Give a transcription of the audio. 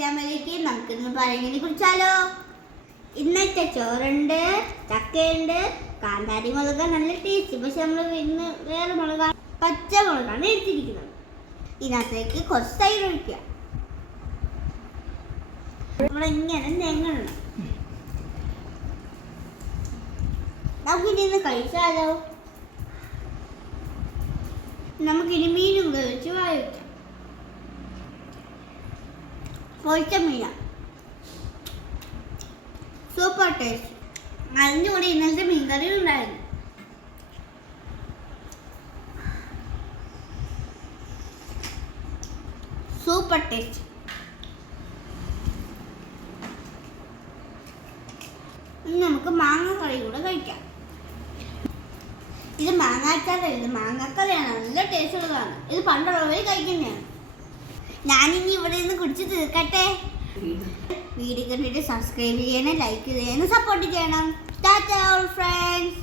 അസ്ലാമലേക്ക് നമുക്കിന്ന് പറയുന്നതിനെ കുറിച്ചാലോ? ഇന്നത്തെ ചോറുണ്ട് ചക്കയുണ്ട് കാന്താരി മുളക് നല്ല ടേസ്റ്റ് പക്ഷെ നമ്മൾ ഇന്ന് വേറെ മുളക പച്ച മുളകാണ് എടുത്തിരിക്കുന്നത്. ഇതിനകത്തേക്ക് കുറച്ച് തൈര് ഒഴിക്കുക. നമ്മളിങ്ങനെ ഞെങ്ങണം നമുക്കിനി ഇന്ന് കഴിച്ചാലോ? നമുക്കിനി മീനും കഴിച്ച് വായിക്കാം പൊരിച്ച മീൻ സൂപ്പർ ടേസ്റ്റ് അതിന്റെ കൂടെ ഇന്നലത്തെ മീൻകറി ഉണ്ടായിരുന്നു. സൂപ്പർ ടേസ്റ്റ് നമുക്ക് മാങ്ങ കറി കൂടെ കഴിക്കാം. ഇത് മാങ്ങാച്ചാറല്ല? ഇത് മാങ്ങാക്കറിയാണ്. നല്ല ടേസ്റ്റ് ഉള്ളതാണ്. ഇത് പണ്ടുള്ളവർ കഴിക്കുന്നതാണ്. ഞാനിനി ഇവിടെ നിന്ന് കുടിച്ച് തീർക്കട്ടെ. വീഡിയോ കണ്ടിട്ട് സബ്സ്ക്രൈബ് ചെയ്യണം ലൈക്ക് ചെയ്യണം സപ്പോർട്ട് ചെയ്യണം. ടാറ്റ ഫ്രണ്ട്സ്